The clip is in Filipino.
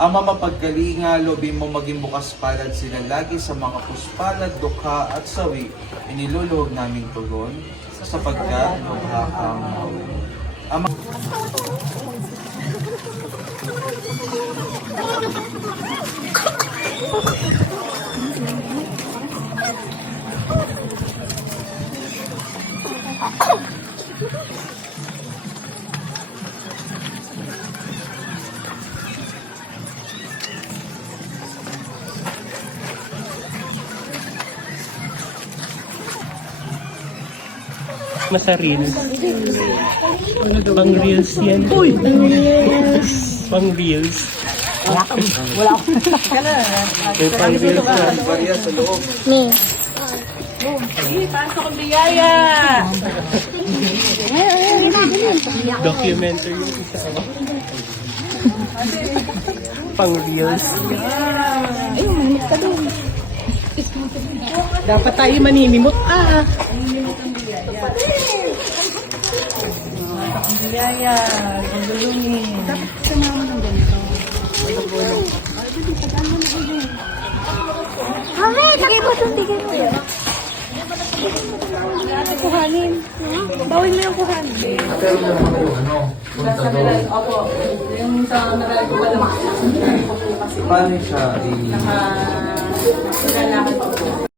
Ama mapagkalinga, lobin mo maging bukas palad sila lagi sa mga puspalad, dukha at sawi, iniluluhog naming tugon, sapagkat lubha kang Ama. Masa reels. Pang reels yan. Uy! Pang reels. Wala akong. May pang reels na. Barya sa loob. Pasok ang biyaya! Documentary yung isa. Pang reels. Ayun, manimot ka doon. Dapat tayo maninimot. Ang biyaya, gagulungin. Dapat sumama ng ganito. Mami, tigay mo ito, tigay mo. Kuhanin. Bawin mo yung kuhanin. Opo. Yung sa nagal ko wala. Paano siya? Naka...